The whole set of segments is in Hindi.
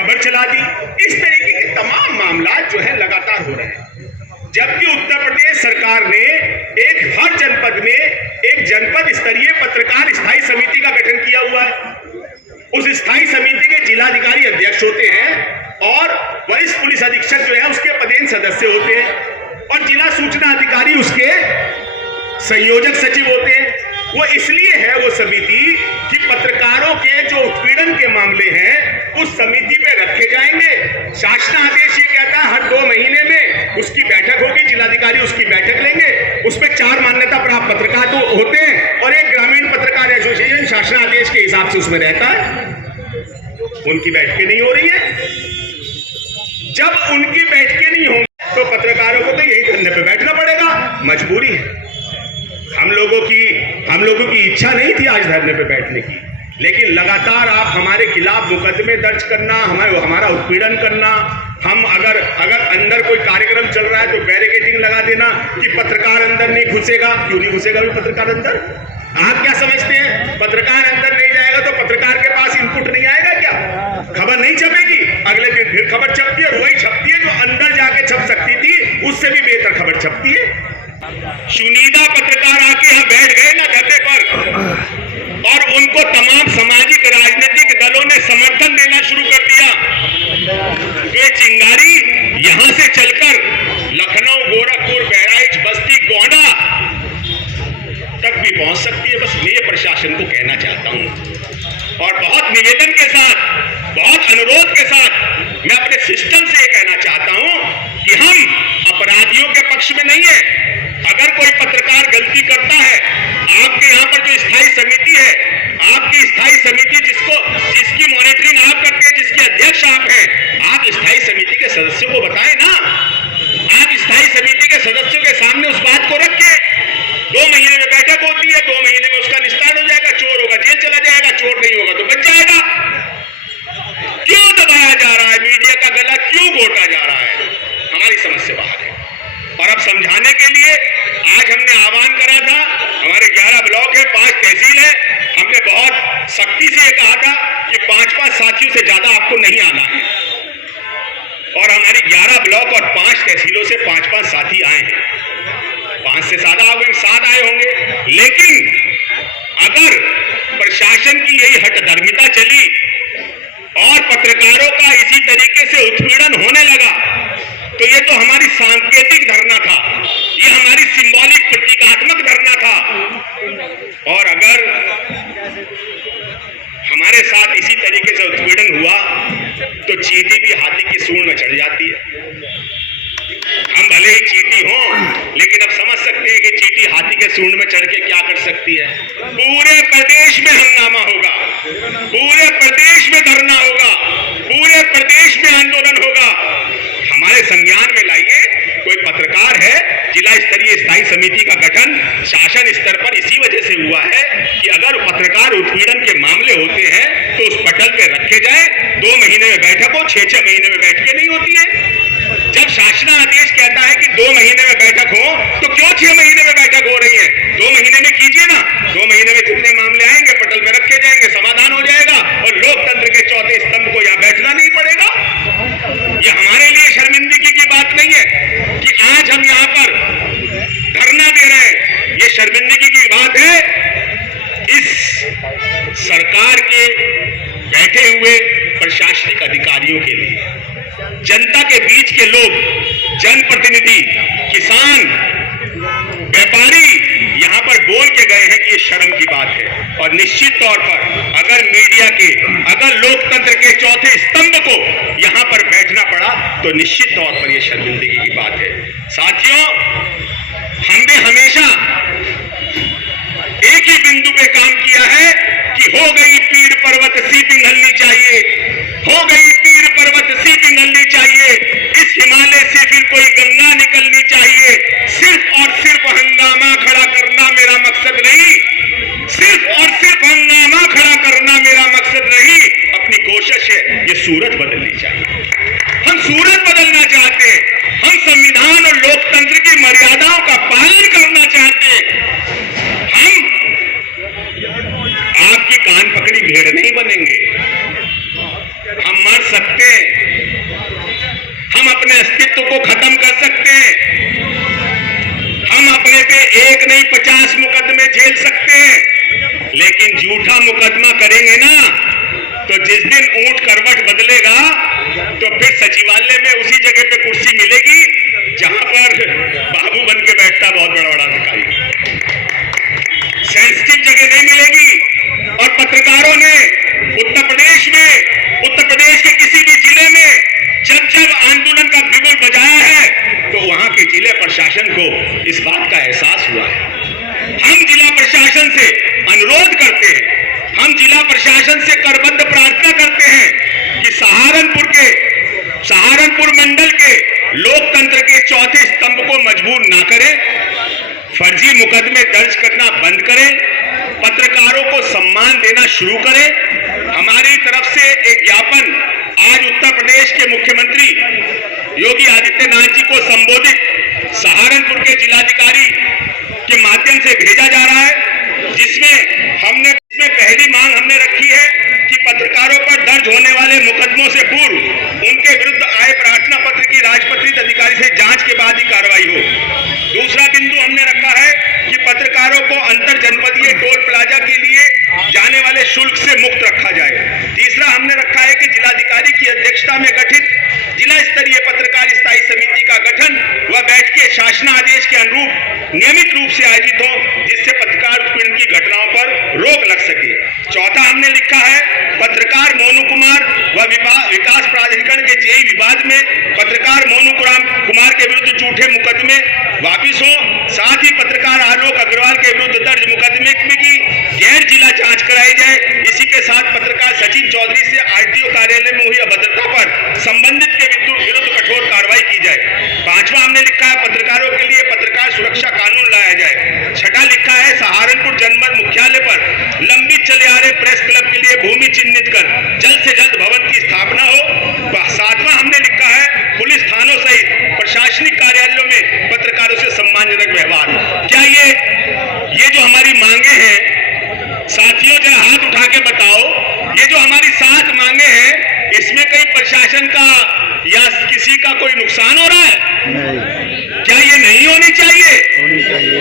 खबर चला दी। इस तरीके के तमाम मामला जो है लगातार हो रहे हैं, जबकि उत्तर प्रदेश सरकार ने हर जनपद में एक जनपद स्तरीय पत्रकार स्थायी समिति का गठन किया हुआ है। उस स्थायी समिति के जिलाधिकारी अध्यक्ष होते हैं और वरिष्ठ पुलिस अधीक्षक जो है उसके पदेन सदस्य होते हैं और जिला सूचना अधिकारी उसके संयोजक सचिव होते हैं। वो इसलिए है वो समिति कि पत्रकारों के जो उत्पीड़न के मामले हैं उस समिति पे रखे जाएंगे। शासनादेश ये कहता है हर 2 महीने में उसकी बैठक होगी, जिलाधिकारी उसकी बैठक लेंगे, उसमें 4 मान्यता प्राप्त पत्रकार तो होते हैं और एक ग्रामीण पत्रकार एसोसिएशन शासनादेश के हिसाब से उसमें रहता है। उनकी बैठकें नहीं हो रही है। जब उनकी बैठकें नहीं होंगी तो पत्रकारों को तो यही धरने पे बैठना पड़ेगा, मजबूरी है। हम लोगों की इच्छा नहीं थी आज धरने पे बैठने की, लेकिन लगातार आप हमारे खिलाफ मुकदमे दर्ज करना, हमारा उत्पीड़न करना, हम अगर अंदर कोई कार्यक्रम चल रहा है तो बैरिकेडिंग लगा देना कि पत्रकार अंदर नहीं घुसेगा। क्यों नहीं घुसेगा भी पत्रकार अंदर? आप क्या समझते हैं पत्रकार अंदर नहीं जाएगा तो पत्रकार के पास इनपुट नहीं आएगा क्या? खबर नहीं छपेगी, अगले दिन फिर खबर छपती है और वही छपती है जो अंदर जाके छप सकती थी, उससे भी बेहतर खबर छपती है। चुनिंदा पत्रकार आके यहाँ बैठ गए ना धरने पर और उनको तमाम सामाजिक राजनीतिक दलों ने समर्थन देना शुरू कर दिया। वे चिंगारी यहां से चलकर लखनऊ, गोरखपुर, बहराइच, बस्ती, गोंडा तक भी पहुंच सकती है। बस मैं प्रशासन को कहना चाहता हूं और बहुत निवेदन के साथ, बहुत अनुरोध के साथ मैं अपने सिस्टम से कहना चाहता हूं कि हम अपराधियों के पक्ष में नहीं है। अगर कोई पत्रकार गलती करता है, आपके यहाँ पर जो स्थायी समिति है, आपकी स्थायी समिति जिसकी मॉनिटरिंग आप करते हैं, जिसके अध्यक्ष आप हैं, आप स्थायी समिति के सदस्यों को बताएं ना। आप स्थायी समिति के सदस्यों के सामने उस बात को रखें। 2 महीने में बैठक होती है, 2 महीने में उसका निस्तारण हो जाएगा। चोर होगा जेल चला जाएगा, चोर नहीं होगा तो बच जाएगा। क्यों दबाया जा रहा है? मीडिया का गला क्यों घोटा जा रहा है? हमारी समझ से बाहर है। और अब समझाने के लिए आज हमने आह्वान करा था, हमारे 11 ब्लॉक है, 5 तहसील है, हमने बहुत सख्ती से ये कहा था कि 5-5 साथियों से ज्यादा आपको नहीं आना है। और हमारी 11 ब्लॉक और 5 तहसीलों से 5-5 साथी आए हैं। 5 से ज्यादा होंगे, 7 आए होंगे। लेकिन अगर प्रशासन की यही हठधर्मिता चली और पत्रकारों का इसी तरीके से उत्पीड़न होने लगा तो ये तो हमारी सांकेतिक धरना था, ये हमारी सिंबॉलिक प्रतीकात्मक धरना था। और अगर हमारे साथ इसी तरीके से उत्पीड़न हुआ तो चींटी भी हाथी की सूंड में चढ़ जाती है। हम भले ही चींटी हों, लेकिन अब समझ सकते हैं कि चींटी हाथी के सूंड में चढ़ के क्या कर सकती है। पूरे प्रदेश में हंगामा होगा, पूरे प्रदेश में धरना होगा, पूरे प्रदेश में आंदोलन होगा। हमारे संज्ञान में लाइए, कोई पत्रकार है, जिला स्तरीय स्थायी समिति का गठन शासन स्तर पर इसी वजह से हुआ है कि अगर पत्रकार उत्पीड़न के मामले होते हैं तो उस पटल पे रखे जाए। 2 महीने में बैठक हो, 6-6 महीने में बैठकें नहीं होती है। जब शासनादेश कहता है कि 2 महीने में बैठक हो तो क्यों 6 महीने में बैठक हो रही है? 2 महीने में कीजिए ना। 2 महीने में जितने मामले आएंगे पटल पे रखे जाएंगे, समाधान हो जाएगा और लोकतंत्र के चौथे स्तंभ को यहाँ बैठना नहीं पड़ेगा। ये हमारे लिए शर्मिंदगी की बात नहीं है कि आज हम यहाँ पर धरना दे रहे हैं। ये शर्मिंदगी की बात है इस सरकार के बैठे हुए प्रशासनिक अधिकारियों के लिए। जनता के बीच के लोग, जनप्रतिनिधि, किसान, व्यापारी यहाँ पर बोल के गए हैं कि ये शर्म की बात है। और निश्चित तौर पर अगर मीडिया के, अगर लोकतंत्र के चौथे स्तंभ को यहाँ पर बैठना पड़ा तो निश्चित तौर पर यह शर्मिंदगी की बात है। साथियों, हमने हमेशा एक ही बिंदु पे काम किया है कि हो गई पीर पर्वत सी पिघलनी चाहिए, हो गई पीर पर्वत सी पिघलनी चाहिए, इस हिमालय से फिर कोई गंगा निकलनी चाहिए। सिर्फ और सिर्फ हंगामा खड़ा करना मेरा मकसद नहीं, सिर्फ और सिर्फ हंगामा खड़ा करना मेरा मकसद नहीं। अपनी कोशिश है ये सूरत बदलनी चाहिए। हम सूरत बदलना चाहते हैं, हम संविधान और लोकतंत्र की मर्यादाओं का पालन करना चाहते हैं। हम आपकी कान पकड़ी भेड़ नहीं बनेंगे। हम मर सकते हैं, अपने अस्तित्व को खत्म कर सकते हैं। हम अपने पे एक नहीं 50 मुकदमे झेल सकते हैं, लेकिन झूठा मुकदमा करेंगे ना तो जिस दिन ऊंट करवट बदलेगा तो फिर सचिवालय में उसी जगह पे कुर्सी मिलेगी जहां पर बाबू बन के बैठता बहुत बड़ा बड़ा अधिकारी, सेंसिटिव जगह नहीं मिलेगी। और पत्रकारों ने उत्तर प्रदेश के किसी भी जिले में जब आंदोलन का बिगुल बजाया है तो वहां के जिले प्रशासन को इस बात का एहसास हुआ है। हम जिला प्रशासन से अनुरोध करते हैं, हम जिला प्रशासन से करबद्ध प्रार्थना करते हैं कि सहारनपुर मंडल के लोकतंत्र के चौथे स्तंभ को मजबूर ना करें, फर्जी मुकदमे दर्ज करना बंद करें, पत्रकारों को सम्मान देना शुरू करें। हमारी तरफ से एक ज्ञापन आज उत्तर प्रदेश के मुख्यमंत्री योगी आदित्यनाथ जी को संबोधित सहारनपुर के जिलाधिकारी के माध्यम से भेजा जा रहा है, जिसमें पहली मांग हमने रखी है कि पत्रकारों पर दर्ज होने वाले मुकदमों से पूर्व उनके विरुद्ध आए प्रार्थना पत्र की राजपत्रित अधिकारी से जांच के बाद ही कार्रवाई हो। दूसरा बिंदु हमने रखा है कि पत्रकारों को अंतर जनपदीय टोल प्लाजा के लिए जाने वाले शुल्क से मुक्त रखा जाए। तीसरा हमने रखा है कि जिलाधिकारी की अध्यक्षता में गठित जिला स्तरीय पत्रकार स्थायी समिति का गठन व बैठकें शासनादेश के अनुरूप नियमित रूप से आयोजित हो, जिससे पत्रकार उत्पीड़न की घटनाओं पर रोक लग सके। चौथा हमने लिखा है पत्रकार मोनू कुमार व विकास प्राधिकरण के जेई विवाद में पत्रकार मोनू कुमार के विरुद्ध झूठे मुकदमे वापिस हो, साथ ही पत्रकार आलोक अग्रवाल के विरुद्ध दर्ज मुकदमे की गैर जिला जांच कराई जाए। इसी के साथ पत्रकार सचिन चौधरी से आरटीओ कार्यालय में हुई अभद्रता पर संबंधित के विरुद्ध कठोर कार्रवाई की जाए। पांचवा हमने लिखा है पत्रकारों के लिए पत्रकार सुरक्षा कानून लाया जाए। छठा लिखा है सहारनपुर जनपद मुख्यालय पर लंबित चले आ रहे प्रेस क्लब के लिए भूमि चिन्हित कर जल्द से जल्द भवन की स्थापना हो। सातवां हमने लिखा है पुलिस थानों सहित प्रशासनिक कार्यालयों में पत्रकारों से सम्मानजनक व्यवहार। क्या ये जो हमारी मांगे हैं साथियों, जरा हाथ उठा के बताओ, ये जो हमारी 7 मांगे हैं इसमें कहीं प्रशासन का या किसी का कोई नुकसान हो रहा है? नहीं। क्या ये नहीं होनी चाहिए?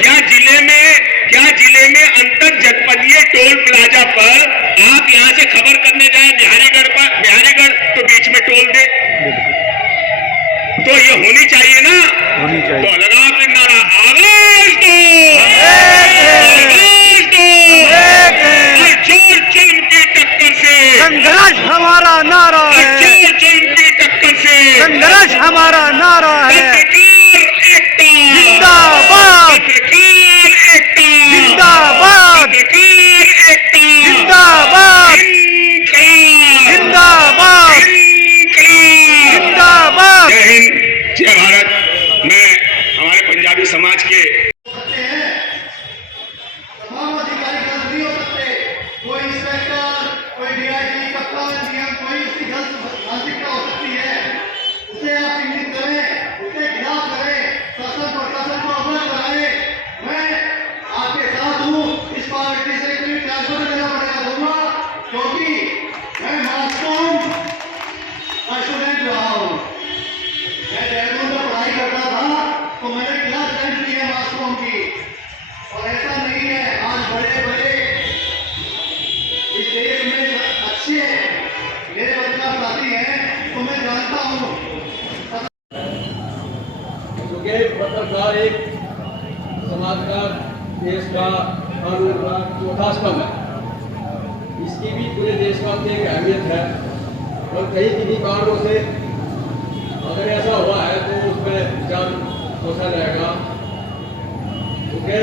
क्या जिले में अंतर जनपदीय टोल प्लाजा पर आप यहां से खबर करने जाए बिहारीगढ़ तो बीच में टोल दे, तो ये होनी चाहिए ना? होनी चाहिए। तो लगा आपने नारा, आवाज दो, जोर जुल्म की टक्कर से संघर्ष हमारा नारा है, जोर जुल्म की टक्कर से संघर्ष हमारा नारा है। पत्रकार एकता जिंदाबाद, पत्रकार एकता जिंदाबाद, पत्रकार एकता जिंदाबाद, जिंदाबाद, जिंदाबाद। जय हिंद, जय भारत। मैं हमारे पंजाबी समाज के कोई इंस्पेक्टर, कोई डीआईजी, कप्तान, डीएम, कोई उसकी गलत मानसिकता हो सकती है, उसे आप इंगित करें, उसके खिलाफ करें, शासन प्रशासन को अवगत कराएं। मैं आपके साथ हूँ, इस पार्टी से कोई ट्रांसफर देना पड़ेगा दूंगा, क्योंकि मैं मासूम का स्टूडेंट रहा हूँ। मैं देहरादून में पढ़ाई करता था तो मैंने क्लास टेंथ की है मासूम की, और ऐसा नहीं है आज बड़े बड़े इस देश में अच्छे मेरे पत्रकार साथी हैं तो मैं जानता हूँ। क्योंकि पत्रकार एक समाज का, देश का, कानून का चौथा स्तंभ है। इसकी भी पूरे देश का एक अहमियत है, और कई किन्हीं कारणों से अगर ऐसा हुआ है तो उसमें विचार सोचा जाएगा, क्योंकि